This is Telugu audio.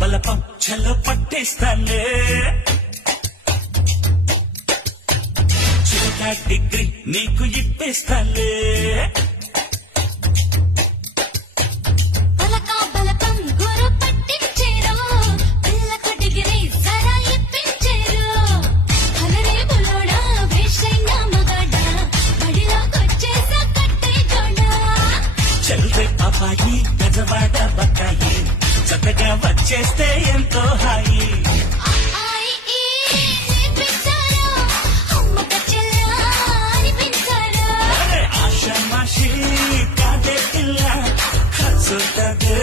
బలపం చల్ల పట్టేస్తాలే చిలక డిగ్రీ నీకు ఇప్పేస్తాలే చల్రే పాపాయి గజవాడ బకాయి చక్కగా వచ్చేస్తే ఎంతో హాయి ఆషామాషి కాదే పిల్ల ఖర్చుంటదే